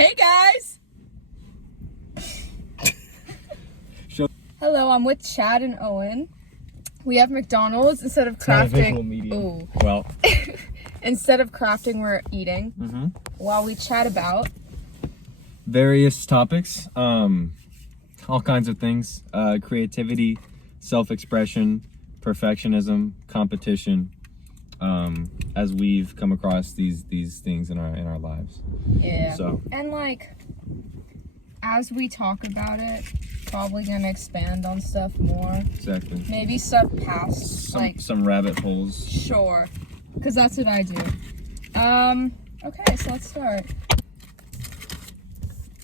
Hey guys! Hello, I'm with Chad and Owen. We have McDonald's instead of crafting. Ooh. Well, instead of crafting, we're eating while we chat about various topics, all kinds of things, creativity, self-expression, perfectionism, competition, as we've come across these things in our lives. Yeah. So, and like, as we talk about it, probably gonna expand on stuff more. exactly. Maybe stuff past Some rabbit holes. Sure, because that's what I do. Okay, so let's start.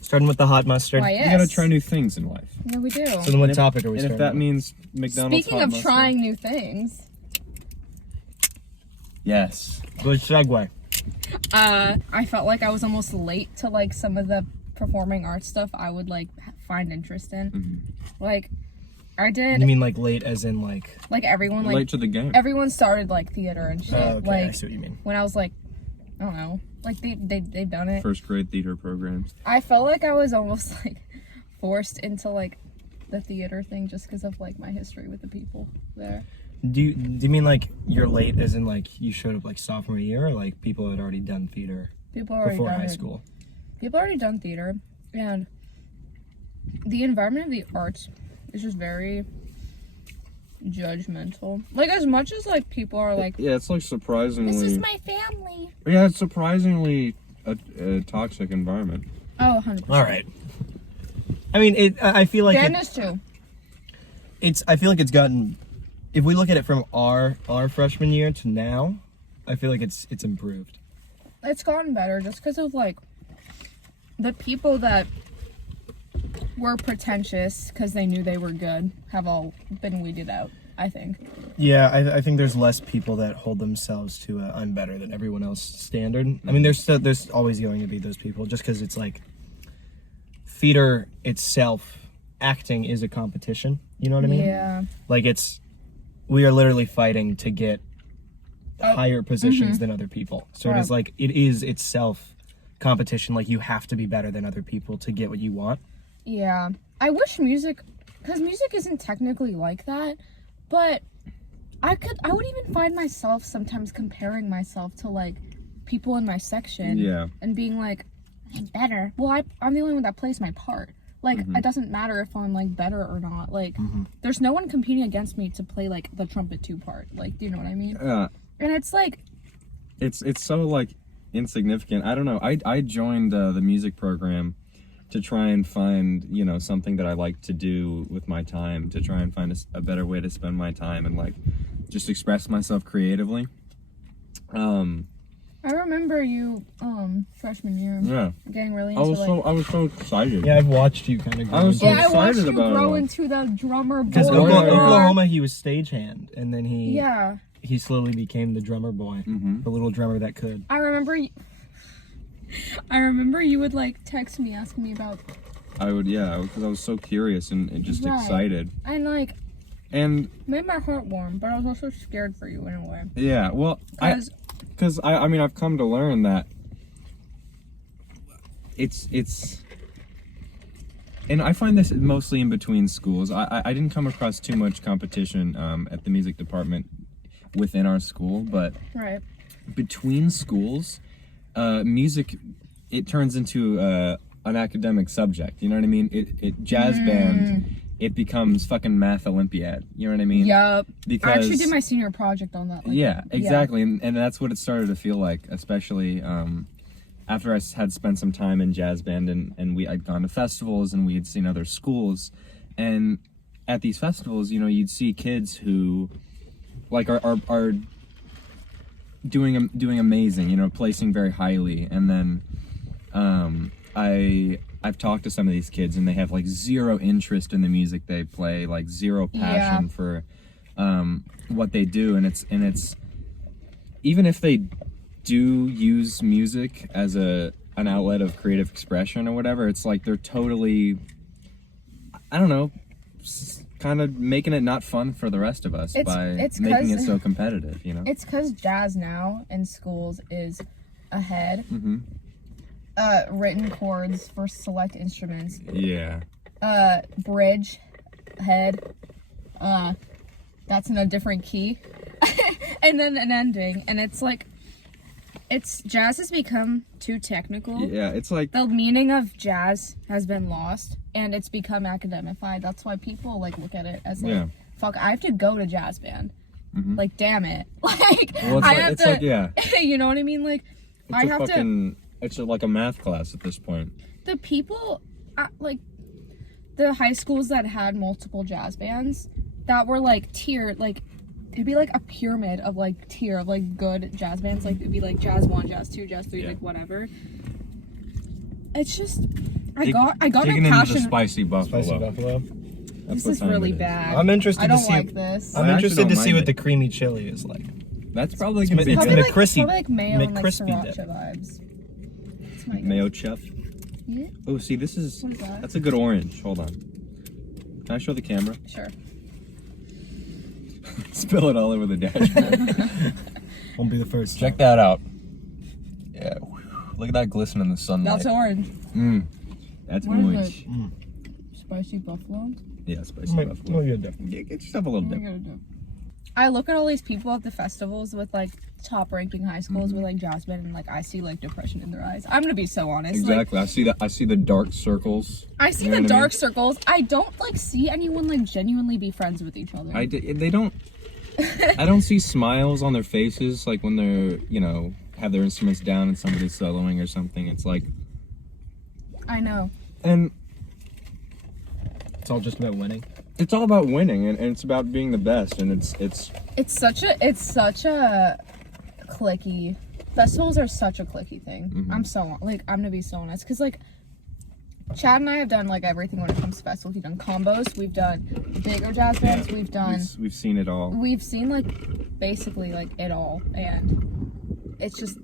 Starting with the hot mustard. Why, yes. You gotta try new things in life. Yeah, we do. So then what topic are we And starting if that with? means McDonald's Speaking hot of mustard, trying new things, yes. Good segue. I felt like I was almost late to like some of the performing arts stuff I would like find interest in. Like, I did. You mean like late as in like... Like everyone, like Late to the game. everyone started like theater and shit. Oh, okay, like I see what you mean. when I was like, I don't know, like they've done it. First grade theater programs. I felt like I was almost like forced into like the theater thing just because of like my history with the people there. Do you mean like you're late as in like you showed up like sophomore year, or like people had already done theater People already before done high it. school? People already done theater, and the environment of the arts is just very judgmental. Like, as much as like people are like, Yeah, it's like surprisingly. this is my family. Yeah, it's surprisingly a toxic environment. Oh, 100%. All right. I mean, I feel like Dennis too. I feel like it's gotten. If we look at it from our freshman year to now, I feel like it's improved. It's gotten better just because of like the people that were pretentious because they knew they were good have all been weeded out, I think. Yeah, I think there's less people that hold themselves to a I'm better than everyone else standard. I mean, there's always going to be those people, just because it's like theater itself, acting is a competition. You know what I mean? Yeah. Like we are literally fighting to get higher positions than other people. So it is like, it is itself competition. Like, you have to be better than other people to get what you want. Yeah. I wish music, because music isn't technically like that, but I would even find myself sometimes comparing myself to like people in my section. Yeah. And being like, I'm better. Well, I'm the only one that plays my part. Like, it doesn't matter if I'm like better or not. Like, there's no one competing against me to play like the trumpet 2 part. Like, do you know what I mean? Yeah. And it's like, It's so like insignificant. I don't know. I joined the music program to try and find, you know, something that I like to do with my time, to try and find a better way to spend my time and like just express myself creatively. I remember you freshman year Yeah. getting really I into was so excited. Yeah, I've watched you kind of grow. I was so I watched excited you about it grow all. into the drummer boy. Because Oklahoma, he was stagehand, and then he slowly became the drummer boy, the little drummer that could. I remember you would like text me asking me about. I would, yeah, because I was so curious and just excited. And like, And made my heart warm, but I was also scared for you in a way. yeah, well, because I mean, I've come to learn that it's and I find this mostly in between schools. I didn't come across too much competition at the music department within our school, but between schools, music, it turns into an academic subject. You know what I mean? It jazz band, it becomes fucking math Olympiad. You know what I mean? Yup. Because I actually did my senior project on that. Like, yeah, exactly. And that's what it started to feel like, especially after I had spent some time in jazz band and I'd gone to festivals and we had seen other schools. And at these festivals, you know, you'd see kids who like are doing amazing, you know, placing very highly. And then I've talked to some of these kids and they have like zero interest in the music they play, like zero passion for what they do. And it's even if they do use music as an outlet of creative expression or whatever, it's like they're totally, I don't know, kind of making it not fun for the rest of us by making it so competitive, you know? It's because jazz now in schools is ahead. written chords for select instruments. Yeah. Bridge, head, that's in a different key, and then an ending, and it's like, jazz has become too technical. Yeah, it's like The meaning of jazz has been lost, and it's become academified. That's why people like look at it as like, fuck, I have to go to jazz band. Like, damn it. Like, well, I have to, like, yeah. you know what I mean? Like, I have to. It's like a math class at this point. The people, like, the high schools that had multiple jazz bands that were like tiered, like, it'd be like a pyramid of like tier of like good jazz bands. Like, it'd be like jazz 1, jazz 2, jazz 3, like whatever. It's just, I got my digging passion. Into the spicy buffalo. Spicy buffalo. This is really bad. I'm interested I don't to see. like this. I'm interested to see what the creamy chili is like. That's probably gonna be It's good. McCrispy. Probably like mayo and like McCrispy sriracha dip. vibes. It's my Mayo guess. chef. Yeah. Oh, see, this is What is that? that's a good orange. Hold on. Can I show the camera? Sure. Spill it all over the dashboard. Won't be the first. Check that out. Yeah. Look at that glisten in the sunlight. That's orange. That's What is orange. it? Spicy buffalo. Yeah, spicy buffalo. Get yourself a little What am I dip. gonna do? I look at all these people at the festivals with like top ranking high schools with like jazz band, and like I see like depression in their eyes. I'm gonna be so honest. Exactly. I see the dark circles. I see You know the what I mean? dark circles. I don't like see anyone like genuinely be friends with each other. They don't. I don't see smiles on their faces like when they're, you know, have their instruments down and somebody's soloing or something. It's like, I know. and It's all just about winning. it's all about winning, and it's about being the best, and It's such a clicky. Festivals are such a clicky thing. I'm gonna be so honest, because like Chad and I have done like everything when it comes to festivals. We've done combos, we've done bigger jazz bands, we've seen it all. we've seen like basically like it all, and it's just,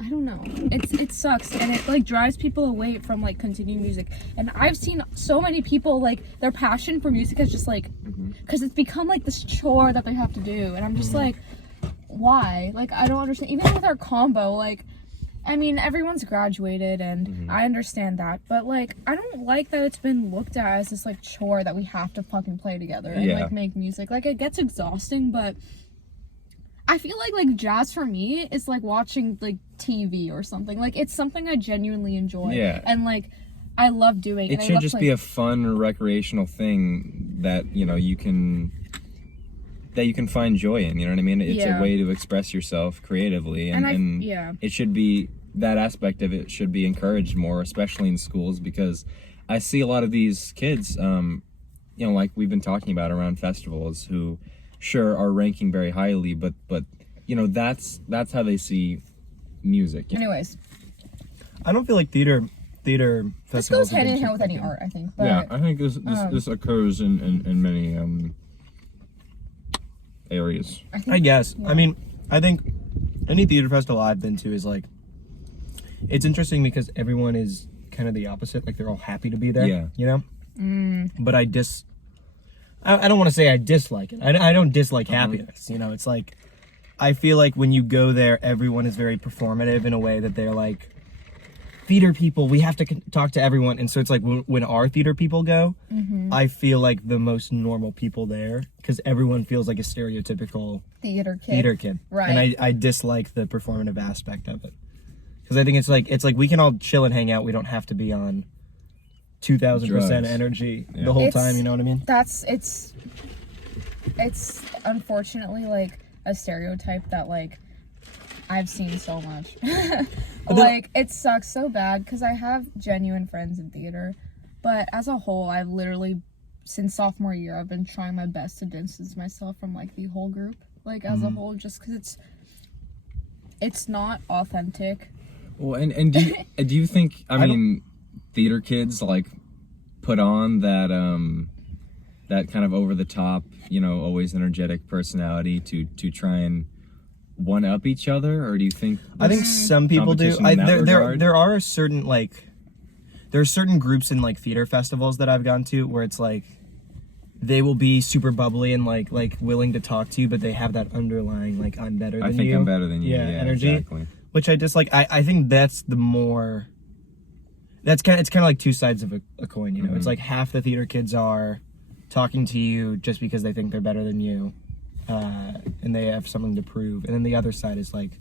I don't know, it sucks, and it like drives people away from like continuing music. And I've seen so many people like their passion for music is just like, because it's become like this chore that they have to do, and I'm just like, why? Like, I don't understand. Even with our combo, like, I mean, everyone's graduated, and I understand that, but like, I don't like that it's been looked at as this like chore that we have to fucking play together and like make music. Like, it gets exhausting, but I feel like jazz for me is like watching like TV or something. Like, it's something I genuinely enjoy. Yeah. And like, I love doing. It should just be a fun recreational thing that, you know, you can find joy in, you know what I mean? It's a way to express yourself creatively, and it should be, that aspect of it should be encouraged more, especially in schools, because I see a lot of these kids, you know, like we've been talking about around festivals, who sure are ranking very highly, but you know, that's how they see music. Anyways, I don't feel like theater this festivals. goes hand in hand with any art, I think. But Yeah, I think this occurs in many areas. I guess. I mean, I think any theater festival I've been to is like, it's interesting because everyone is kind of the opposite. Like, they're all happy to be there. Yeah. You know. But I don't want to say I dislike it. I don't dislike happiness. You know, it's like, I feel like when you go there, everyone is very performative in a way that they're like, theater people, we have to talk to everyone. And so it's like, when our theater people go, I feel like the most normal people there, because everyone feels like a stereotypical theater kid. Right. And I dislike the performative aspect of it, because I think it's like we can all chill and hang out. We don't have to be on 2,000% energy the whole time. You know what I mean? It's unfortunately like a stereotype that like I've seen so much. Like, it sucks so bad, because I have genuine friends in theater, but as a whole, I've literally, since sophomore year, I've been trying my best to distance myself from like the whole group, like as a whole, just because it's not authentic. Well, and do you think, I mean, theater kids like put on that that kind of over the top, you know, always energetic personality to try and one up each other, or do you think? I think some people do. There are certain groups in like theater festivals that I've gone to where it's like, they will be super bubbly and like willing to talk to you, but they have that underlying like, I'm better than you. I'm better than you. Yeah, energy. Exactly. Which I dislike. I think that's the more it's kind of like two sides of a coin, you know. It's like half the theater kids are talking to you just because they think they're better than you, and they have something to prove, and then the other side is like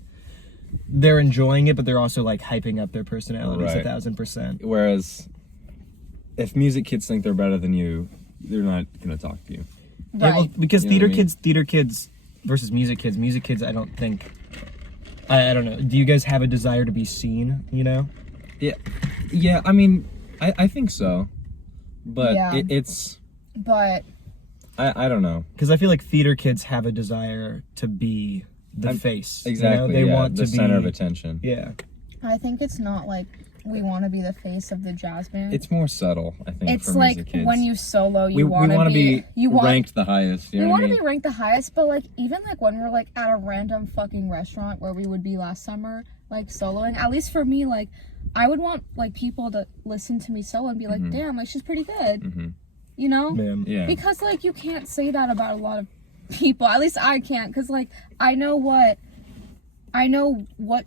they're enjoying it, but they're also like hyping up their personalities 1,000%. Whereas if music kids think they're better than you, they're not gonna talk to you. Right. Yeah, well, because You know what I mean? theater kids versus music kids, I don't think, I don't know. Do you guys have a desire to be seen, you know? Yeah, I mean, I think so. But Yeah. it's, But I don't know. Because I feel like theater kids have a desire to be the face. Exactly, You know? They want the to center be, of attention. Yeah. I think it's not like we want to be the face of the jazz band. It's more subtle, I think, It's for like music kids. when you solo, we you want want to be ranked the highest, you we know what want I to mean? be ranked the highest, but like even like when we're like at a random fucking restaurant where we would be last summer, like soloing. At least for me, like I would want like people to listen to me solo and be like, damn, like she's pretty good, you know? Man. Yeah. Because like you can't say that about a lot of people. At least I can't, because like I know what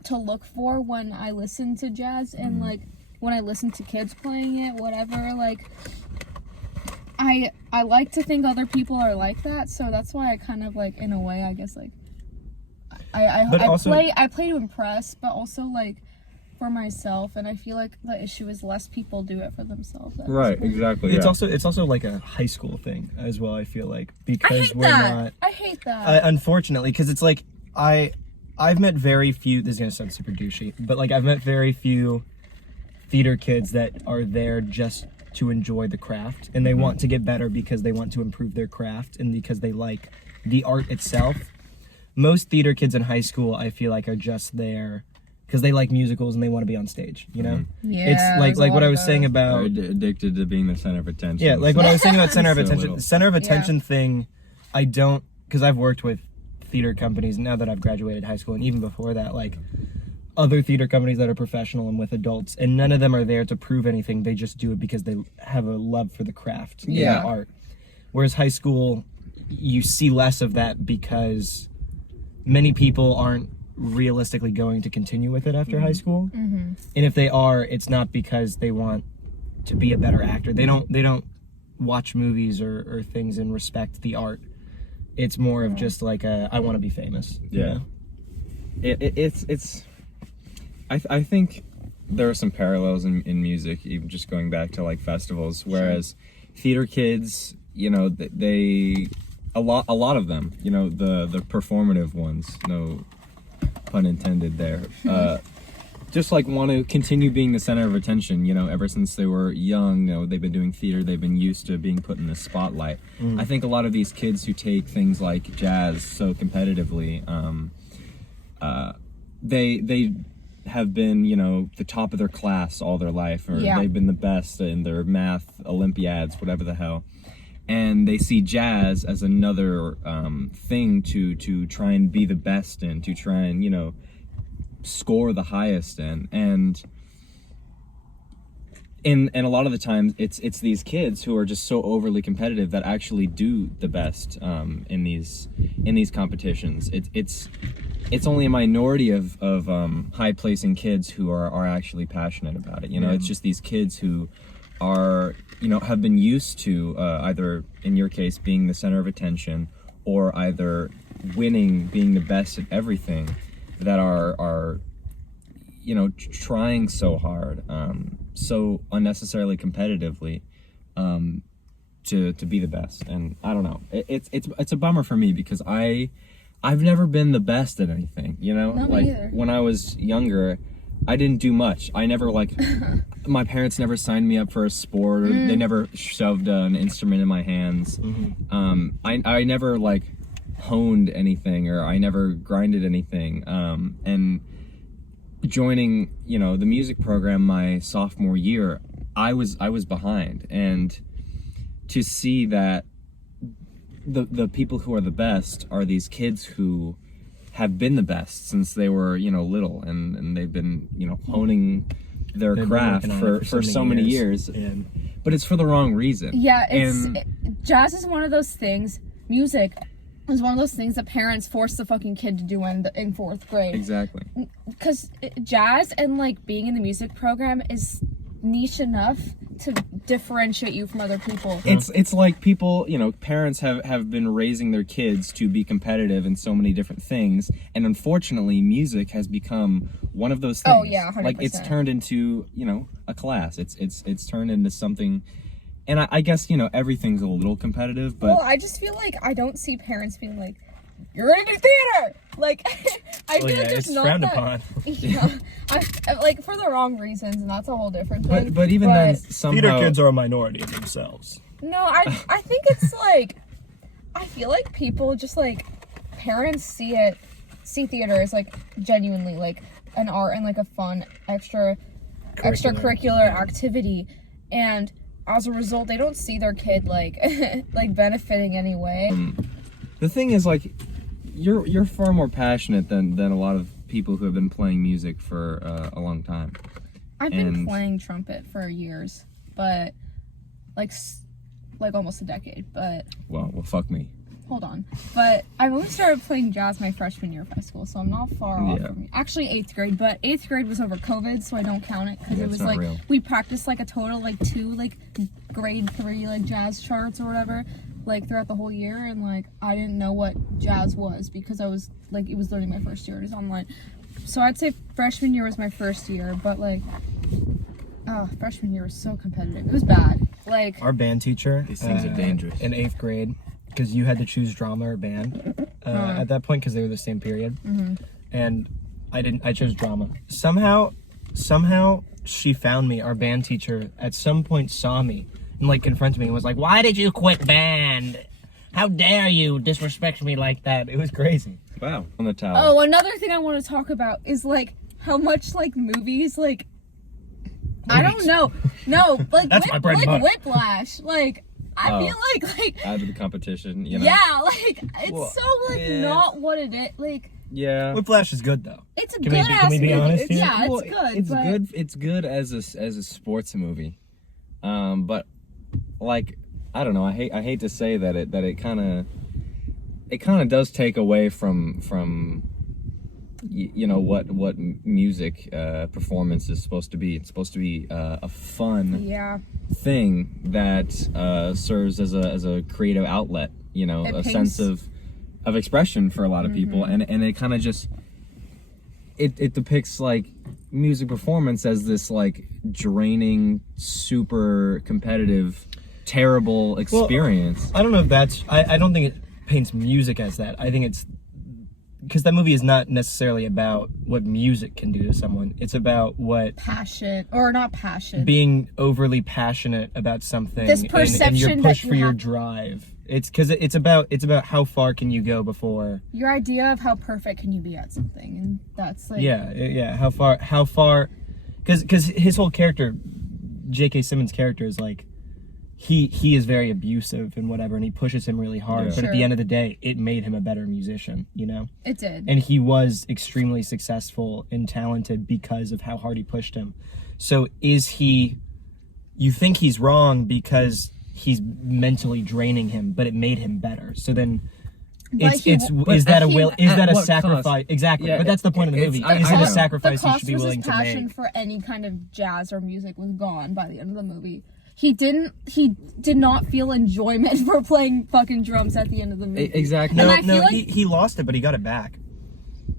to look for when I listen to jazz, and like when I listen to kids playing it, whatever. Like I like to think other people are like that, so that's why I kind of like, in a way, I guess like I play to impress, but also like for myself, and I feel like the issue is less people do it for themselves. Right, exactly. It's yeah. also like a high school thing as well, I feel like, I because hate we're that. not, I hate that. unfortunately, because it's like I've met very few, this is gonna sound super douchey, but like I've met very few theater kids that are there just to enjoy the craft, and they want to get better because they want to improve their craft and because they like the art itself. Most theater kids in high school, I feel like, are just there because they like musicals and they want to be on stage, you know? Yeah, It's like there's a what lot I of was saying those. about Addicted to being the center of attention. yeah, like what I was saying about center of So attention. little. Center of attention thing, I don't, because I've worked with theater companies now that I've graduated high school, and even before that, like other theater companies that are professional and with adults, and none of them are there to prove anything. They just do it because they have a love for the craft, and Yeah. the art. Whereas high school, you see less of that because many people aren't realistically going to continue with it after high school. And if they are, it's not because they want to be a better actor. They don't watch movies or things and respect the art. It's more of just like I want to be famous. you Yeah. know? It's I think there are some parallels in music, even just going back to like festivals, whereas theater kids, you know, they a lot of them, you know, the performative ones, no pun intended there, just like want to continue being the center of attention, you know, ever since they were young. You know, they've been doing theater, they've been used to being put in the spotlight. I think a lot of these kids who take things like jazz so competitively, they have been, you know, the top of their class all their life, or they've been the best in their math Olympiads, whatever the hell. And they see jazz as another thing to try and be the best in, to try and, you know, score the highest in. And a lot of the times it's these kids who are just so overly competitive that actually do the best in these competitions. It's only a minority of high placing kids who are actually passionate about it. You know, it's just these kids who are, you know, have been used to either, in your case, being the center of attention, or either winning, being the best at everything, that are you know, trying so hard, so unnecessarily competitively, to be the best. And I don't know, it's a bummer for me because I've never been the best at anything, you know. Not me like either. when I was younger, I didn't do much. I never like my parents never signed me up for a sport, or they never shoved an instrument in my hands. I never like honed anything, or I never grinded anything. And joining, you know, the music program my sophomore year, I was behind, and to see that the people who are the best are these kids who have been the best since they were, you know, little, and they've been, you know, honing their They've been craft working on it for so many years. But it's for the wrong reason. Yeah, jazz is one of those things. Music is one of those things that parents force the fucking kid to do in fourth grade. Exactly. Because jazz and like being in the music program is niche enough to differentiate you from other people. It's like people, parents have been raising their kids to be competitive in so many different things, and unfortunately music has become one of those things. Oh yeah, 100%. Like it's turned into, a class. It's turned into something, and I guess, everything's a little competitive, but well, I just feel like I don't see parents being like, you're gonna do theater! Like, I feel like it's it's not frowned that, upon. Yeah, I like, for the wrong reasons, and that's a whole different thing. but even then somehow Theater kids are a minority of themselves. No, I think it's like, I feel like people just like, parents see theater as like genuinely like an art and like a fun extracurricular activity, and as a result they don't see their kid like like benefiting anyway. The thing is, like, you're far more passionate than a lot of people who have been playing music for a long time. I've been playing trumpet for years, but like almost a decade. But well, fuck me. hold on. But I only started playing jazz my freshman year of high school, so I'm not far off from you. Actually, 8th grade, but 8th grade was over COVID, so I don't count it because it was like real. We practiced like a total like 2 like grade 3 like jazz charts or whatever, like throughout the whole year, and like I didn't know what jazz was because I was like, it was literally my first year. It was online, so I'd say freshman year was my first year, but like freshman year was so competitive. It was bad. Like our band teacher, these things are dangerous. In 8th grade, because you had to choose drama or band at that point because they were the same period, and I chose drama. Somehow she found me. Our band teacher at some point saw me and like confronted me and was like, "Why did you quit band? How dare you disrespect me like that?" It was crazy. Wow. On the tower. oh, another thing I want to talk about is like how much like movies like I don't know. No, like That's my bread and butter. Whiplash. Like I feel like out of the competition, yeah, like it's so like not what it is. Like yeah. Whiplash is good though. it's a Can good we be ass honest movie. here? Yeah, Well, it's good. It's but good. It's good as a sports movie, but like I don't know. I hate to say that it kind of does take away from what music performance is supposed to be. It's supposed to be a fun yeah, thing that serves as a creative outlet. A sense of expression for a lot of people, and it kind of just it depicts like music performance as this like draining, super competitive, terrible experience. I don't know if that's. I don't think it paints music as that. I think it's because that movie is not necessarily about what music can do to someone. It's about what passion or not passion. being overly passionate about something. This and perception your push that for you your have- drive. It's because it's about how far can you go before. Your idea of how perfect can you be at something, and that's like Yeah. How far? Because his whole character, J.K. Simmons' character, is like. He is very abusive and whatever, and he pushes him really hard. Yeah. But at the end of the day, it made him a better musician, it did. And he was extremely successful and talented because of how hard he pushed him. So you think he's wrong because he's mentally draining him, but it made him better. So then is that a sacrifice? Cost? Exactly. Yeah, but that's the point of the movie. I Is it know. a sacrifice the you cost should be was willing his to passion make? for any kind of jazz or music was gone by the end of the movie. He did not feel enjoyment for playing fucking drums at the end of the movie. Exactly. And I feel like he lost it, but he got it back.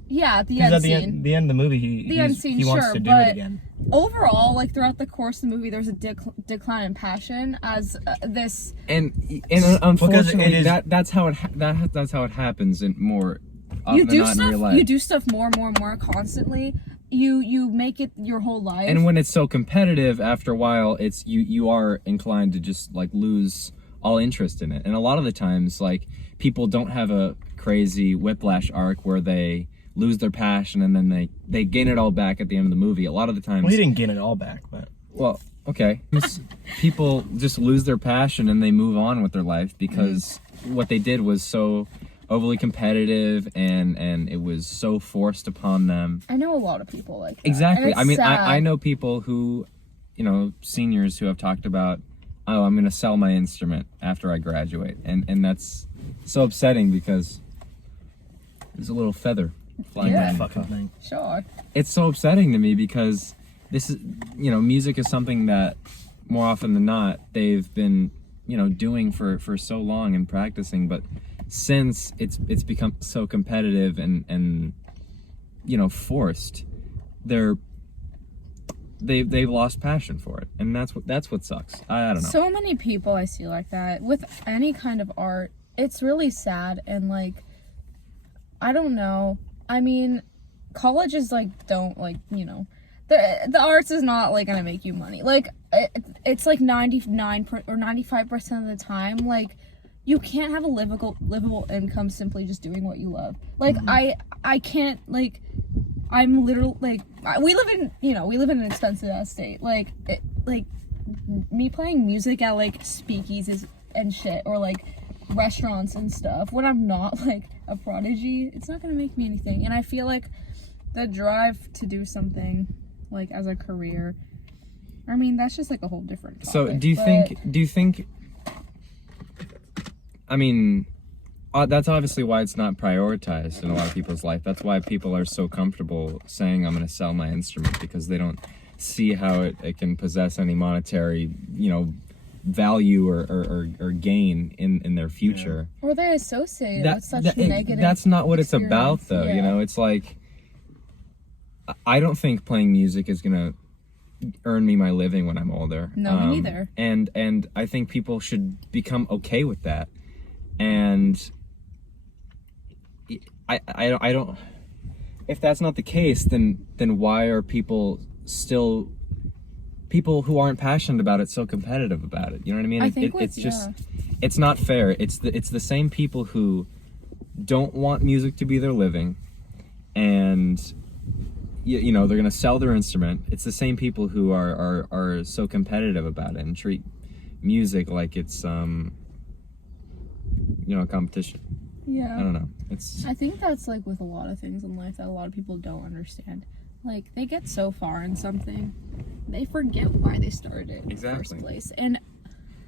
yeah, at the Because end at scene. the end of the movie, he wants to do it again. Overall, like throughout the course of the movie, there's a decline in passion as this. And unfortunately, it is- that's how it happens in more You often do than not in real stuff. life. You do stuff more and more and more constantly. You make it your whole life. And when it's so competitive, after a while, it's you are inclined to just like lose all interest in it. And a lot of the times, like people don't have a crazy whiplash arc where they lose their passion and then they gain it all back at the end of the movie. A lot of the times, Well, he didn't gain it all back, but well, okay, people just lose their passion and they move on with their life because what they did was so overly competitive and it was so forced upon them. I know a lot of people like that. Exactly. And it's I mean, sad. I know people who, seniors who have talked about, oh, I'm going to sell my instrument after I graduate. And that's so upsetting because there's a little feather flying Yeah. around. fucking thing. Sure. It's so upsetting to me because this is, music is something that more often than not they've been, doing for so long and practicing, but since it's become so competitive and forced, they've lost passion for it, and that's what sucks. I don't know. So many people I see like that with any kind of art. It's really sad, and like, I don't know. I mean, colleges don't the arts is not like gonna make you money. Like it's like 99 or 95% of the time, like you can't have a livable income simply just doing what you love. Like I can't, like, I'm literally like, we live in an expensive ass state. Like me playing music at like speakeasies and shit, or like restaurants and stuff, when I'm not like a prodigy, it's not gonna make me anything. And I feel like the drive to do something like as a career, I mean, that's just like a whole different topic. So do you think I mean, that's obviously why it's not prioritized in a lot of people's life. That's why people are so comfortable saying, I'm going to sell my instrument, because they don't see how it can possess any monetary, value or gain in their future. Or they associate it with such negative. That's not what it's about, though. Yeah. It's like, I don't think playing music is going to earn me my living when I'm older. No, me neither. And I think people should become okay with that. And I don't, if that's not the case, then why are people who aren't passionate about it so competitive about it? You know what I mean? I think it's not fair. It's the same people who don't want music to be their living, and they're gonna sell their instrument. It's the same people who are so competitive about it and treat music like it's a competition. Yeah. I don't know. I think that's like with a lot of things in life that a lot of people don't understand. Like, they get so far in something, they forget why they started it in the first place. And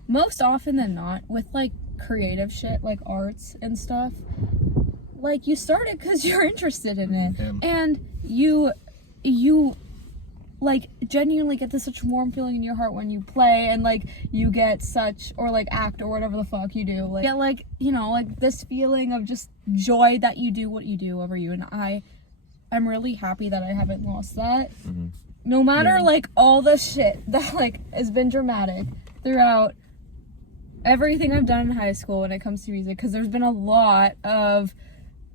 most often than not, with like creative shit, like arts and stuff, like, you started because you're interested in it. Yeah. And you like genuinely get this such warm feeling in your heart when you play, and like you get such, or like act, or whatever the fuck you do, like, get like, like this feeling of just joy that you do what you do over you. And I'm really happy that I haven't lost that. No matter like all the shit that like has been dramatic throughout everything I've done in high school when it comes to music, because there's been a lot of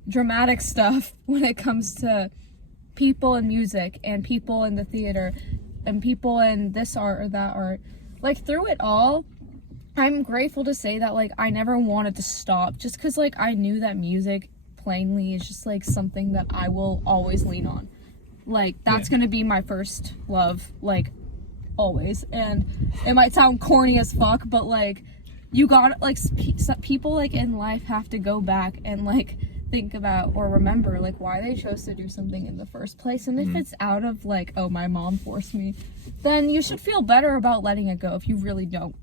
dramatic stuff when it comes to people in music and people in the theater and people in this art or that art. Like, through it all, I'm grateful to say that like I never wanted to stop, just because like I knew that music plainly is just like something that I will always lean on. Like, that's gonna be my first love, like, always. And it might sound corny as fuck, but like, you got, like, people like in life have to go back and like think about or remember like why they chose to do something in the first place. And if it's out of like, oh, my mom forced me, then you should feel better about letting it go. If you really don't,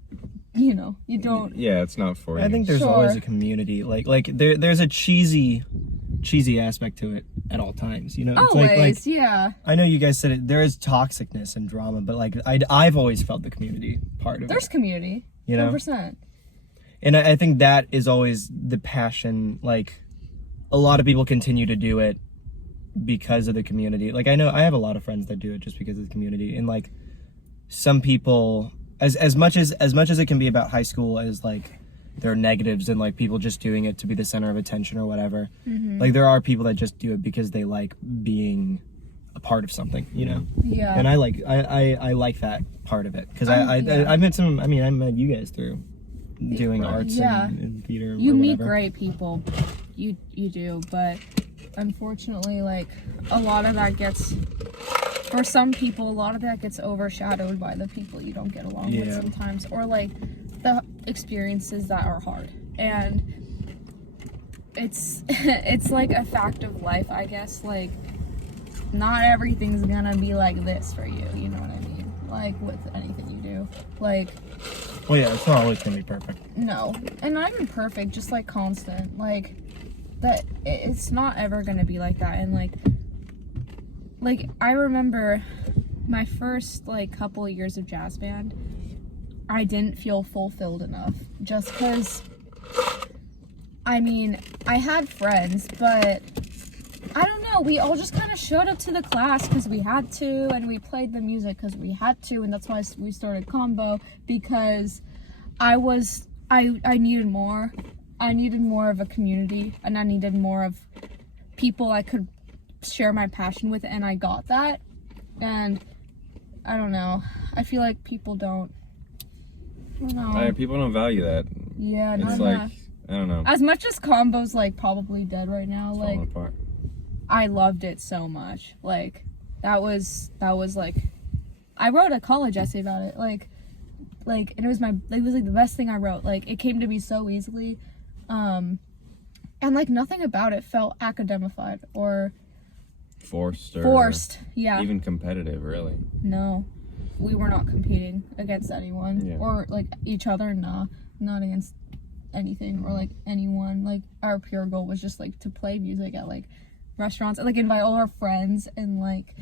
you don't. Yeah, it's not for you. I think there's always a community. Like there's a cheesy aspect to it at all times. It's always, like yeah. I know you guys said it. There is toxicness and drama, but like I've always felt the community part of There's it. community, 100%. And I think that is always the passion. Like, a lot of people continue to do it because of the community. Like, I know I have a lot of friends that do it just because of the community. And like, some people, as much as it can be about high school, as like there are negatives and like people just doing it to be the center of attention or whatever. Like, there are people that just do it because they like being a part of something, Yeah. And I like that part of it, because I met I met you guys through doing arts and theater. You meet great people, you do, but unfortunately, like, a lot of that gets, for some people, a lot of that gets overshadowed by the people you don't get along with sometimes, or like the experiences that are hard. And it's like a fact of life, I guess. Like, not everything's gonna be like this for you, you know what I mean? Like, with anything you do, like, well, yeah, it's not always gonna be perfect. no, and not even perfect, just like constant, like, that it's not ever gonna be like that. And like I remember my first like couple of years of jazz band, I didn't feel fulfilled enough, just because, I mean, I had friends, but I don't know, we all just kind of showed up to the class because we had to, and we played the music because we had to, and that's why we started combo, because I needed more. I needed more of a community, and I needed more of people I could share my passion with, and I got that. And I don't know, I feel like people don't, I don't know. People don't value that. Yeah, It's not like, enough. I don't know. As much as combo's like probably dead right now, It's like falling apart. I loved it so much. Like that was like, I wrote a college essay about it. Like, and it was like the best thing I wrote. Like it came to me so easily, and like nothing about it felt academified or forced. Yeah. Even competitive, really. No, we were not competing against anyone or like each other. Nah, not against anything or like anyone. Like our pure goal was just like to play music at like restaurants and like invite all our friends and like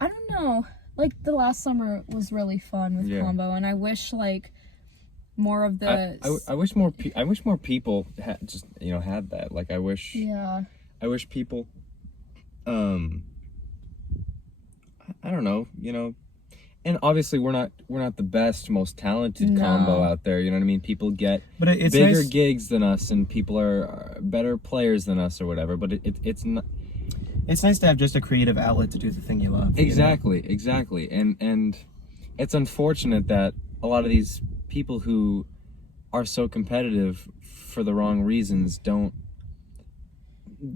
I don't know. Like the last summer was really fun with combo, and I wish like more of the. I wish more. I wish more people had just had that. Like I wish. Yeah. I wish people. I don't know. And obviously we're not the best, most talented combo out there. You know what I mean? People get it's bigger nice. gigs than us, and people are better players than us or whatever. But it's not. It's nice to have just a creative outlet to do the thing you love. Exactly. And it's unfortunate that a lot of these people who are so competitive for the wrong reasons don't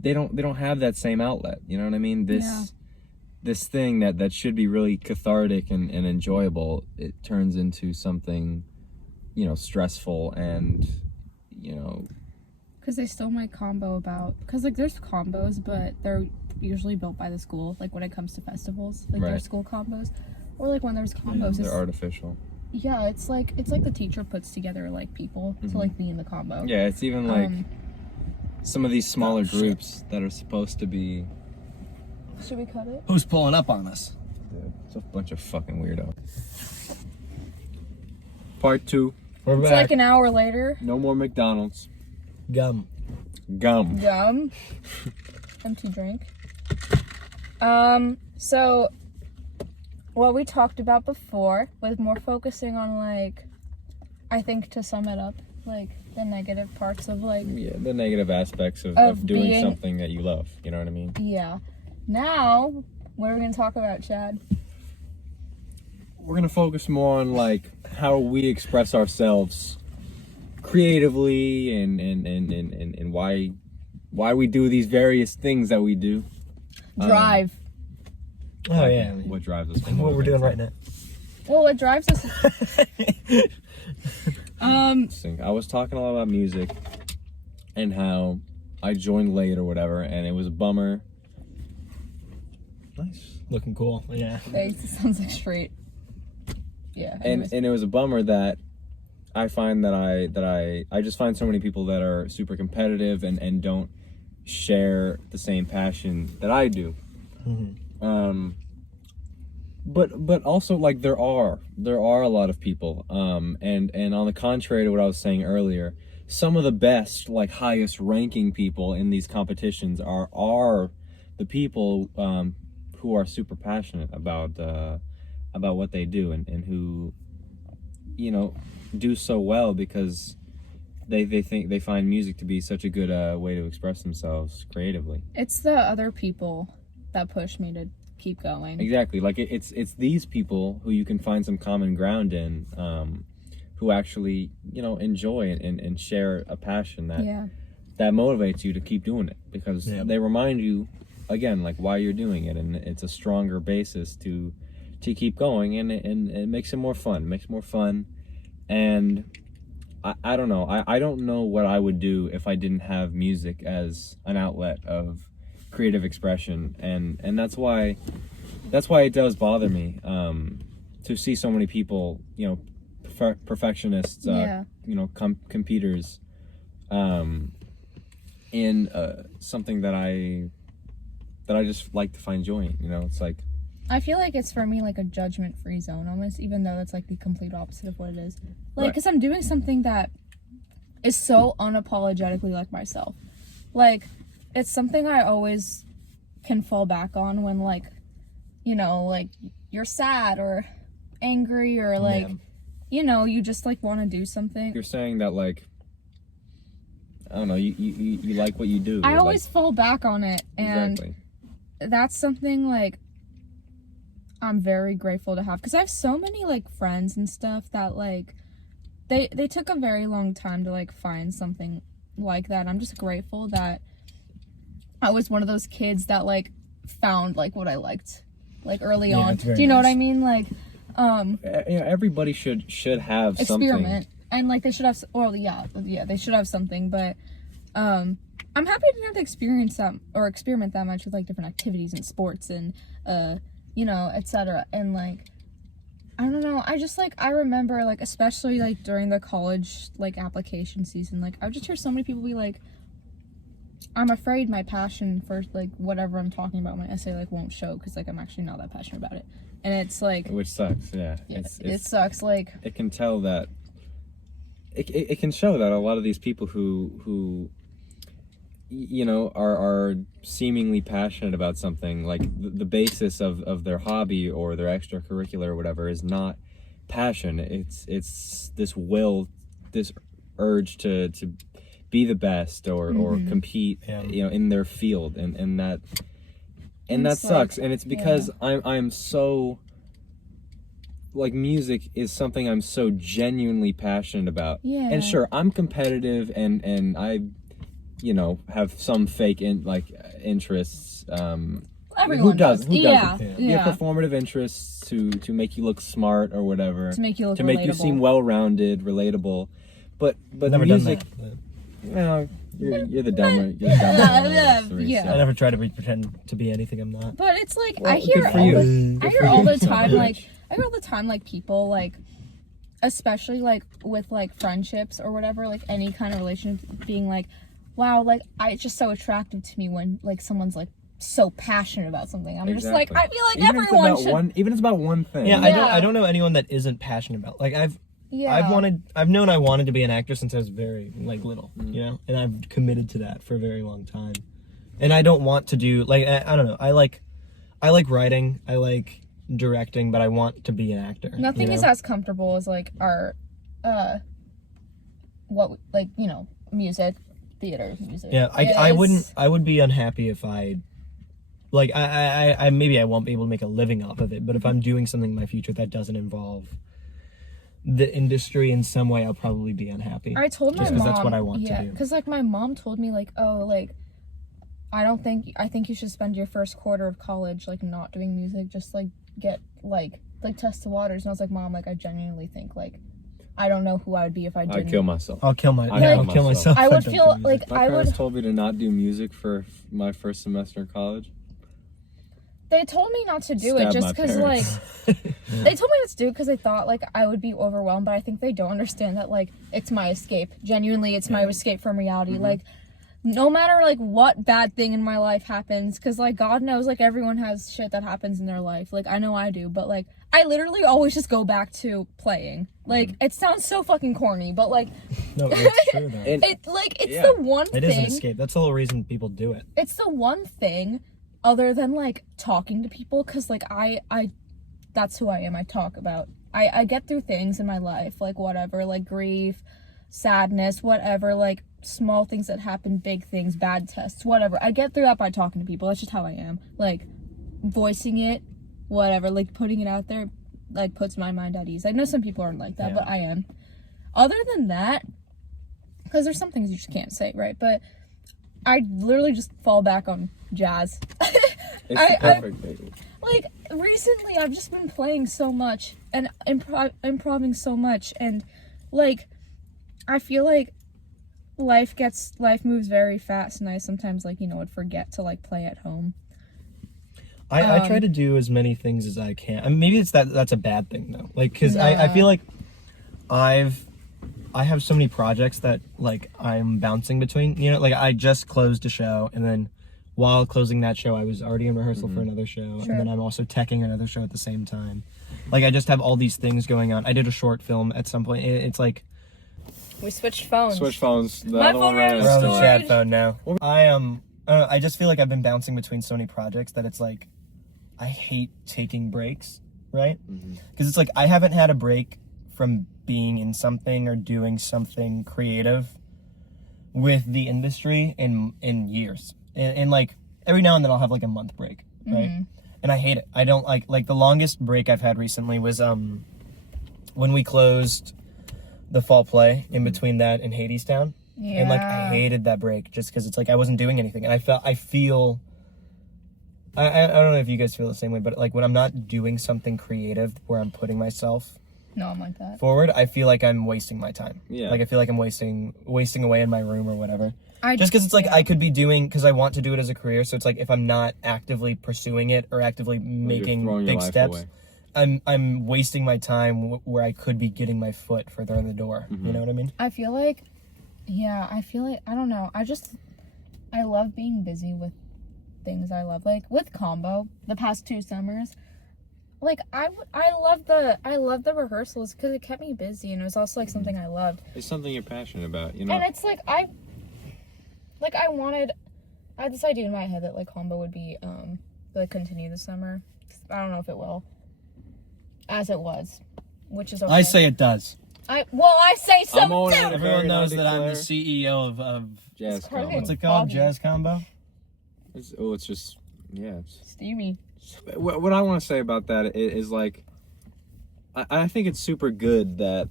have that same outlet. You know what I mean? This thing that should be really cathartic and enjoyable, it turns into something, stressful and, Because they still might combo about, because like there's combos, but they're usually built by the school. Like when it comes to festivals, like there's school combos, or like when there's combos, they're artificial. Yeah, it's like the teacher puts together like people to like be in the combo. Yeah, it's even like some of these smaller groups that are supposed to be. Should we cut it? Who's pulling up on us? Dude, it's a bunch of fucking weirdos. Part 2. We're It's back. like an hour later. No more McDonald's. Gum. Gum. Empty drink. So what we talked about before was more focusing on like, I think to sum it up, like the negative parts of like The negative aspects of doing being, something that you love. You know what I mean? Yeah. Now, what are we gonna talk about, Chad? We're gonna focus more on like how we express ourselves creatively and why we do these various things that we do. Drive. Oh yeah. What drives us? What we're doing right now. Well, what drives us? I was talking a lot about music and how I joined late or whatever, and it was a bummer. Nice. Looking cool. Yeah. Thanks. It sounds like straight. Yeah. And it was a bummer that I find that I just find so many people that are super competitive and don't share the same passion that I do. Mm-hmm. But also like there are a lot of people and on the contrary to what I was saying earlier, some of the best, like highest ranking people in these competitions are the people who are super passionate about what they do and who do so well because they think they find music to be such a good way to express themselves creatively. It's the other people that push me to keep going. Exactly. Like it's these people who you can find some common ground in, who actually enjoy and share a passion that motivates you to keep doing it because they remind you again like why you're doing it, and it's a stronger basis to keep going, and it makes it more fun. And I don't know. I don't know what I would do if I didn't have music as an outlet of creative expression, and that's why it does bother me to see so many people, perfectionists, competitors, in something that I just like to find joy in. It's like I feel like it's for me like a judgment-free zone almost, even though that's like the complete opposite of what it is. Like, Right. because I'm doing something that is so unapologetically like myself. Like, it's something I always can fall back on when, like, you know, like, you're sad or angry or, like, Yeah. you know, you just, like, want to do something. You're saying that, like, I don't know, you like what you do. I like- always fall back on it, and exactly. that's something, like, I'm very grateful to have, because I have so many, like, friends and stuff that, like, they took a very long time to, like, find something like that. I'm just grateful that I was one of those kids that, like, found, like, what I liked, like, early on. it's very Do you know what nice. I mean? Like, You know, everybody should have experiment. something. And, like, they should have, well, yeah, they should have something, but, I'm happy I didn't have to experience that, or experiment that much with, like, different activities and sports and, you know, etc. And, like, I don't know, I just, like, I remember, like, especially, like, during the college, like, application season, like, I would just hear so many people be like, I'm afraid my passion for, like, whatever I'm talking about in my essay, like, won't show, because, like, I'm actually not that passionate about it. And it's, like, Which sucks, yeah. yeah, It's it sucks, like, it can tell that it can show that a lot of these people who you know are seemingly passionate about something, like the basis of their hobby or their extracurricular or whatever is not passion. It's this will, this urge to be the best or compete, Yeah. you know, in their field, and that It's sucks. like, And it's because I'm so, like, music is something I'm so genuinely passionate about. Yeah. And sure, I'm competitive and I, you know, have some fake interests. everyone does? Who yeah, doesn't? yeah. You have performative interests to make you look smart or whatever. To make you look to make you relatable. seem well-rounded, relatable. But Never music, done that. well, you're the dumber. You're the dumber one of Yeah, us three, yeah. so. I never try to pretend to be anything I'm not. But it's like, Well, I hear good for all you. the, I Good hear for all you. the time, like, I hear all the time, like, people, like, especially, like, with, like, friendships or whatever, like, any kind of relationship, being like, wow, like, it's just so attractive to me when, like, someone's, like, so passionate about something. I'm just like, I feel like Even if it's everyone about should, even if it's about one thing. Yeah, Yeah. I don't know anyone that isn't passionate about. Like I've yeah. known I wanted to be an actor since I was very, like, little, you know, and I've committed to that for a very long time. And I don't want to do, like, I don't know. I like writing, I like directing, but I want to be an actor. Nothing you is know? as comfortable as, like, our, what, like, you know, music, theater, music. Yeah, I would be unhappy if I, like, I maybe I won't be able to make a living off of it, but if I'm doing something in my future that doesn't involve the industry in some way, I'll probably be unhappy. I told my Just mom. 'cause that's what I want to yeah, do. because, like, my mom told me, like, oh, like, I think you should spend your first quarter of college, like, not doing music, just, like, get, like test the waters. And I was like, Mom, like, I genuinely think, like, I don't know who I would be if I didn't. I'd kill myself. I'll kill I'd I'll kill kill myself. myself. I if would don't feel do music. like My I parents would. told me to not do music for my first semester of college. They told me not to do Stab it just my because, like, parents. they told me not to do it because they thought, like, I would be overwhelmed. But I think they don't understand that, like, it's my escape. Genuinely, it's my escape from reality. Like, no matter, like, what bad thing in my life happens, because, like, God knows, like, everyone has shit that happens in their life. Like, I know I do, but, like, I literally always just go back to playing. Like, it sounds so fucking corny, but, like, No, it's true though. And- it's Yeah. the one It thing. is an escape. That's the whole reason people do it. It's the one thing other than, like, talking to people, because, like, I that's who I am. I talk about, I get through things in my life, like, whatever, like, grief, sadness, whatever, like, small things that happen, big things, bad tests, whatever. I get through that by talking to people. That's just how I am. Like, voicing it, whatever, like, putting it out there, like, puts my mind at ease. I know some people aren't like that, Yeah. but I am. Other than that, because there's some things you just can't say, right? But I literally just fall back on jazz. It's I- the perfect thing. Like, recently I've just been playing so much and improving so much, and, like, I feel like life moves very fast, and I sometimes, like, you know, would forget to, like, play at home. I try to do as many things as I can. I mean, maybe it's that's a bad thing though. Like, because I Nah. feel like I have so many projects that, like, I'm bouncing between. You know, like, I just closed a show, and then while closing that show, I was already in rehearsal for another show, and then I'm also teching another show at the same time. Like, I just have all these things going on. I did a short film at some point. It's like... We switched phones. Switch phones. My phone ran We're on the storage. chat phone now. I just feel like I've been bouncing between so many projects that it's like, I hate taking breaks, right? Because it's like, I haven't had a break from being in something or doing something creative with the industry in years. And like, every now and then I'll have like a month break, right? And I hate it. I don't like the longest break I've had recently was when we closed the fall play in between that and Hadestown. Yeah. And like, I hated that break just because it's like I wasn't doing anything. And I feel I don't know if you guys feel the same way, but like when I'm not doing something creative where I'm putting myself No, I'm like that. forward, I feel like I'm wasting my time. Yeah. Like I feel like I'm wasting away in my room or whatever. Just because it's like I could be doing, because I want to do it as a career. So it's like if I'm not actively pursuing it or actively making big steps, I'm wasting my time where I could be getting my foot further in the door. You know what I mean? I feel like, I don't know. I love being busy with things I love. Like with Combo, the past 2 summers, like I love the rehearsals because it kept me busy and it was also like something I loved. It's something you're passionate about, you know. And it's like I had this idea in my head that like Combo would be like continue this summer. I don't know if it will, as it was, which is okay. I say it does. I say so I'm too. Everyone knows that I'm the CEO of Jazz Combo. what's it called? Foggy. Jazz Combo? It's just, yeah. Steamy. What I want to say about that is like, I think it's super good that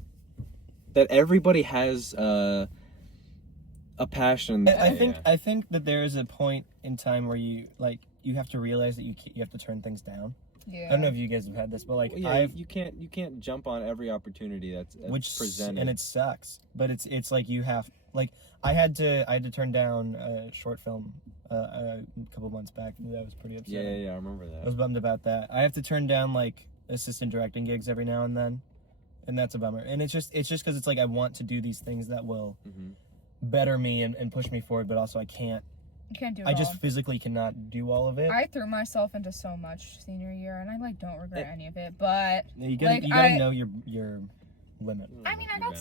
everybody has a passion. I think that there is a point in time where you have to realize that you have to turn things down. Yeah. I don't know if you guys have had this, but like you can't jump on every opportunity that's presented, and it sucks. But it's like you have I had to turn down a short film a couple months back. That was pretty upsetting. Yeah, I remember that. I was bummed about that. I have to turn down like assistant directing gigs every now and then, and that's a bummer. And it's just because it's like I want to do these things that will better me and push me forward, but also I can't. You can't do it I just all. physically cannot do all of it. I threw myself into so much senior year, and I like don't regret any of it. But You gotta know your limit. I mean, I got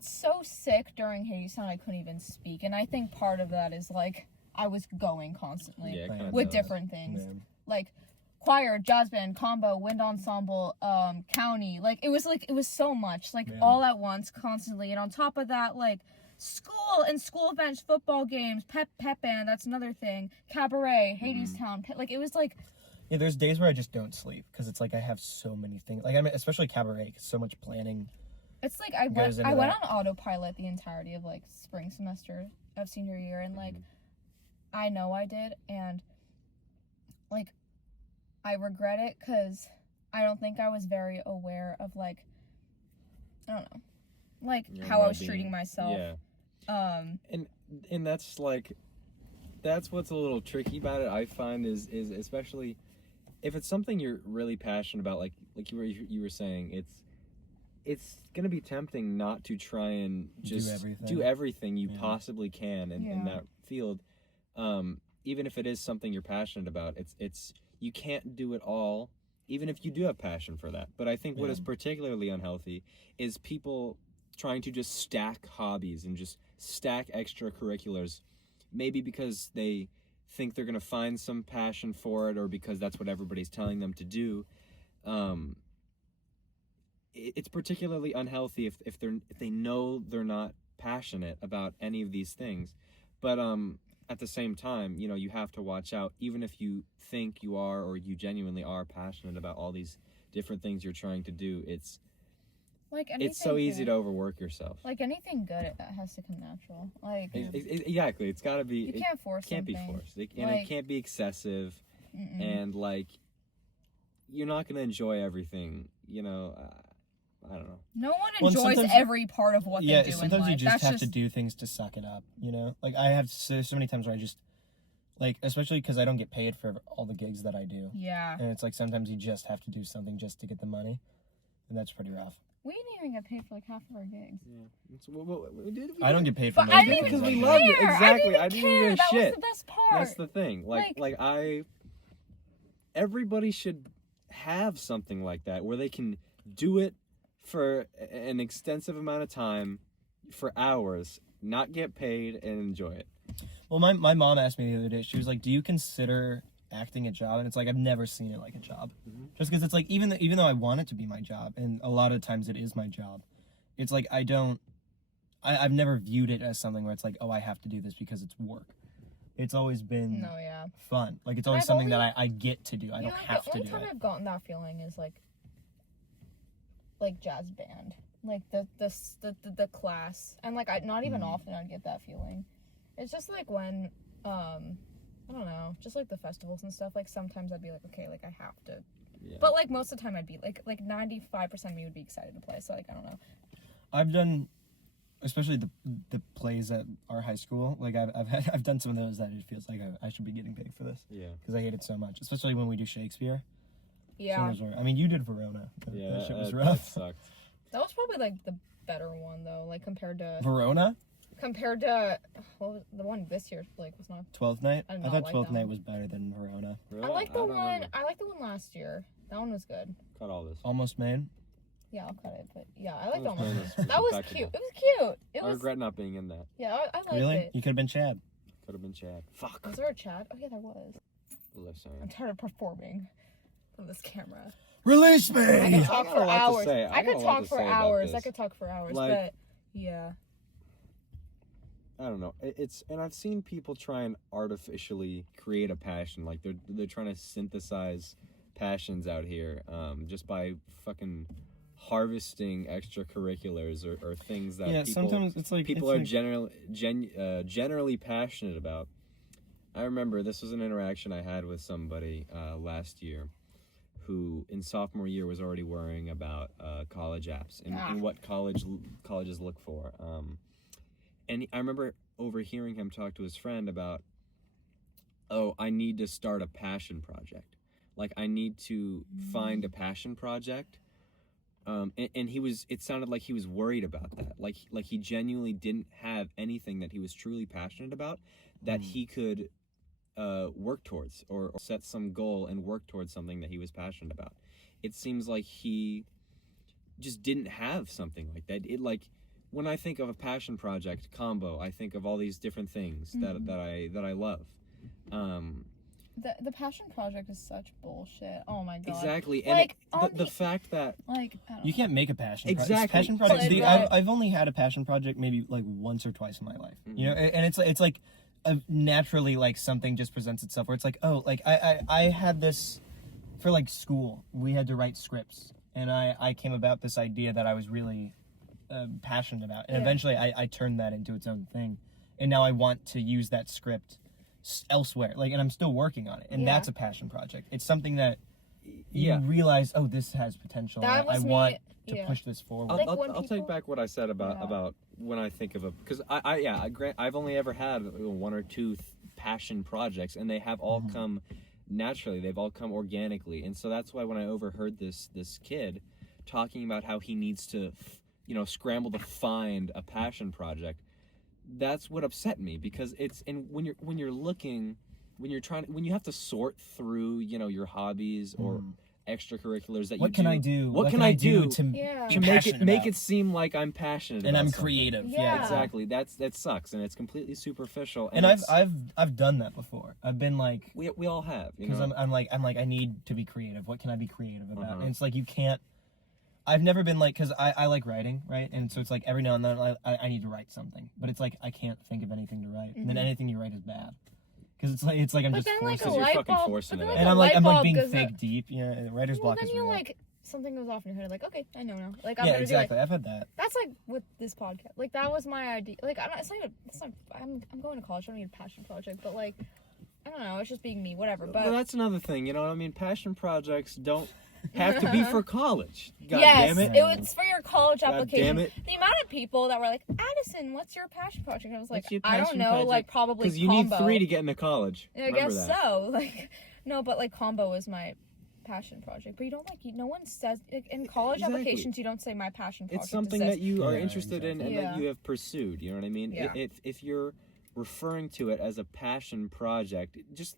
so sick during Hadestown I couldn't even speak, and I think part of that is like I was going constantly with different things, like choir, jazz band, combo, wind ensemble, county. Like it was so much, all at once, constantly, and on top of that, like school and school events, football games, pep band. That's another thing. Cabaret, Hadestown. Like it was like. Yeah, there's days where I just don't sleep because it's like I have so many things. Like I mean, especially cabaret, 'cause so much planning. It's like I went on autopilot the entirety of like spring semester of senior year, and like I know I did, and like I regret it because I don't think I was very aware of like I don't know, like how I was treating myself. Yeah. And that's like that's what's a little tricky about it. I find is especially if it's something you're really passionate about, like you were saying, it's gonna be tempting not to try and just do everything you possibly can in that field. Even if it is something you're passionate about, it's you can't do it all, even if you do have passion for that. But I think what is particularly unhealthy is people trying to just stack hobbies and just stack extracurriculars, maybe because they think they're gonna find some passion for it or because that's what everybody's telling them to do. It's particularly unhealthy if they know they're not passionate about any of these things, but at the same time, you know, you have to watch out. Even if you think you are or you genuinely are passionate about all these different things you're trying to do, it's so easy to overwork yourself. Like anything good, it has to come natural. Like exactly, it's got to be. You can't force. It can't be forced, and it can't be excessive, and like you're not gonna enjoy everything. You know, I don't know. No one enjoys every part of what they do in life. Sometimes you just have to do things to suck it up. You know, like I have so many times where I just like, especially because I don't get paid for all the gigs that I do. Yeah. And it's like sometimes you just have to do something just to get the money. And that's pretty rough. We didn't even get paid for like half of our gigs. Yeah. We I don't get paid for But most I of didn't it. because we even loved it. care. Exactly. I didn't even care. give a That shit. was the best part. That's the thing. Like everybody should have something like that where they can do it for an extensive amount of time, for hours, not get paid, and enjoy it. Well, my mom asked me the other day, she was like, do you consider acting a job? And it's like, I've never seen it like a job. Just because it's like, even though I want it to be my job, and a lot of times it is my job, it's like, I've never viewed it as something where it's like, oh, I have to do this because it's work. It's always been fun. Like, it's always something that I get to do. I don't have to do it. The only time I've gotten that feeling is like jazz band. Like the class. And like not even often I'd get that feeling. It's just like when I don't know, just like the festivals and stuff, like sometimes I'd be like, okay, like I have to. Yeah. But like most of the time I'd be like 95% of me would be excited to play, so like I don't know. I've done, especially the plays at our high school, like I've done some of those that it feels like I should be getting paid for this. Yeah. Because I hate it so much, especially when we do Shakespeare. Yeah. I mean, you did Verona. Yeah, that shit was rough. That sucked. That was probably like the better one though, like compared to Verona? Compared to what was the one this year, like was not. 12th Night. I thought 12th Night was better than Verona. Really? I like the one last year. That one was good. Cut all this. Almost Made. Yeah, I'll cut it, but yeah, I like that Almost one. Made That was impeccable. cute. It was cute. I regret not being in that. Yeah, I liked Really? it. You could have been Chad. Could have been Chad. Fuck. Was there a Chad? Oh yeah, there was. Listen. I'm tired of performing from this camera. Release me! I could talk got for a lot to hours. say. I got could a lot talk to for say about hours. this. I could talk for hours, Like- but yeah. I don't know. And I've seen people try and artificially create a passion. Like they're trying to synthesize passions out here, just by fucking harvesting extracurriculars or things that sometimes it's like people are generally passionate about. I remember this was an interaction I had with somebody last year who in sophomore year was already worrying about college apps and what colleges look for. And I remember overhearing him talk to his friend about, oh, I need to start a passion project. Like, I need to find a passion project. And it sounded like he was worried about that. Like he genuinely didn't have anything that he was truly passionate about that he could work towards or set some goal and work towards something that he was passionate about. It seems like he just didn't have something like that. When I think of a passion project combo, I think of all these different things that I love. The passion project is such bullshit. Oh my god. Exactly, Like, and the fact that like I don't You know. can't make a passion project. Exactly. Passion project. Right. I've only had a passion project maybe like once or twice in my life. Mm-hmm. You know, and it's like naturally like something just presents itself where it's like, oh, like I had this for like school. We had to write scripts, and I came about this idea that I was really passionate about, and eventually I turned that into its own thing, and now I want to use that script elsewhere, like, and I'm still working on it, and that's a passion project. It's something that you realize, oh, this has potential. That was I want me, to push this forward. I'll take back what I said about when I think of a, because I've only ever had one or two passion projects, and they have all come naturally. They've all come organically, and so that's why when I overheard this kid talking about how he needs to scramble to find a passion project, that's what upset me, because when you have to sort through your hobbies or extracurriculars that what can I do? What can I do to make it seem like I'm passionate and about I'm something. creative? Yeah. Exactly. That sucks, and it's completely superficial. And I've done that before. I've been like, we all have, because I'm like I need to be creative. What can I be creative about? And it's like you can't. I've never been like, because I like writing, right? And so it's like every now and then I need to write something, but it's like I can't think of anything to write, and then anything you write is bad, because it's like I'm But just then, like, forcing. you're light fucking bulb- forcing but it then, out. And a I'm light like bulb being goes fake up. deep. Yeah, writer's Well, block then is you real. like something goes off in your head, like, okay, I know now. Like I'm Yeah, gonna exactly. do like I've had that. that's like with this podcast. Like that was my idea. Like it's not. I'm going to college. I don't need a passion project, but like I don't know. It's just being me. Whatever. But that's another thing. You know what I mean? Passion projects don't have to be for college. God yes, damn it. it was for your college God application. damn it. The amount of people that were like, Addison, what's your passion project? I was like, What's your I don't passion know, project? like probably Because you combo. need 3 to get into college. I Remember guess that. so. Like, no, but like combo was my passion project, but you don't like. No one says in college Exactly. applications. You don't say my passion project. It's something It says, that you are Yeah, interested in and exactly. that you have pursued. You know what I mean? Yeah. If you're referring to it as a passion project, just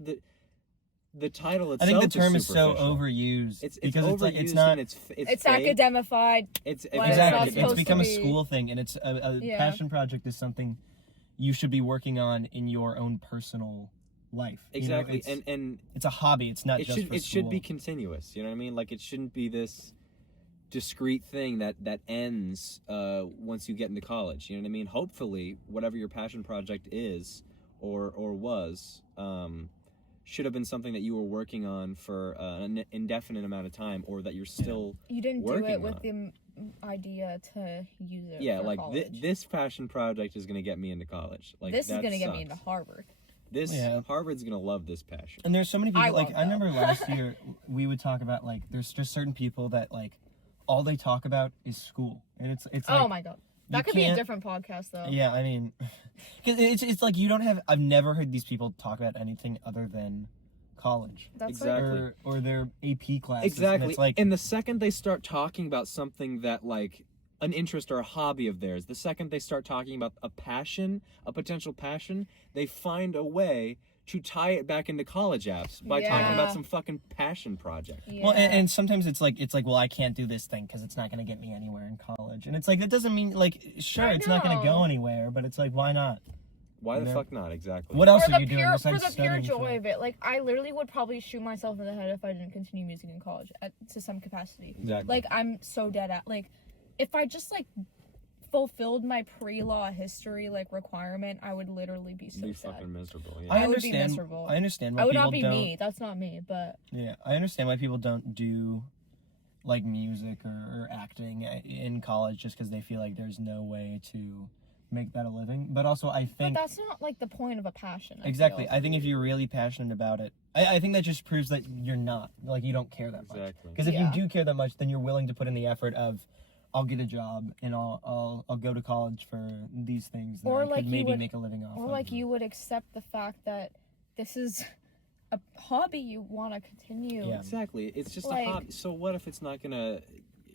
the title I itself. think the term is so superficial. overused. It's because overused it's not. and it's it's fake. academified. It's Well, it's Exactly. not It's supposed become to a be. school thing, and it's a Yeah. passion project is something you should be working on in your own personal life. You know, Exactly, it's, and it's a hobby. It's not it just should for it should be school. continuous. You know what I mean? Like it shouldn't be this discrete thing that ends once you get into college. You know what I mean? Hopefully, whatever your passion project is or was should have been something that you were working on for an indefinite amount of time, or that you're still You didn't do working it with on. the idea to use it. Yeah, for like college. this passion project is gonna get me into college. Like This is that gonna get me sucks. into Harvard. This Yeah. Harvard's gonna love this passion. And there's so many people. I Like won't, I remember though. last year we would talk about like there's just certain people that like all they talk about is school, and it's Oh like, my god, you that could be a can't- different podcast though. Yeah, I mean, because it's like you don't have. I've never heard these people talk about anything other than college That's Exactly. or their AP classes. And Exactly. it's like And the second they start talking about something that like an interest or a hobby of theirs, the second they start talking about a passion, a potential passion, they find a way to tie it back into college apps by talking Yeah. about some fucking passion project. Yeah. well, and sometimes it's like well, I can't do this thing because it's not going to get me anywhere in college, and it's like that doesn't mean like sure I it's not going to know. go anywhere, but it's like why not? Why the Yeah. fuck not? Exactly. What else for are the you doing pure besides for the pure studying joy for- of it. Like I literally would probably shoot myself in the head if I didn't continue music in college to some capacity. Exactly. Like I'm so dead at like if I just like fulfilled my pre-law history like requirement, I would literally be so be sad. fucking miserable. Yeah. I I would be understand. miserable. I understand why I would people not be don't. me. That's not me. But Yeah, I understand why people don't do like music or acting in college just because they feel like there's no way to make that a living. But also, I think that's not like the point of a passion. I exactly. feel. I think if you're really passionate about it, I think that just proves that you're not like you don't care that much. Exactly. Because if Yeah. you do care that much, then you're willing to put in the effort of. I'll get a job and I'll go to college for these things that Or I like could you maybe would- make a living off Or of. like you would accept the fact that this is a hobby you want to continue. Yeah. Exactly. It's just Like- a hobby. So what if it's not gonna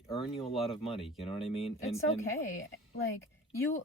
earn you a lot of money? You know what I mean? It's And okay. Like you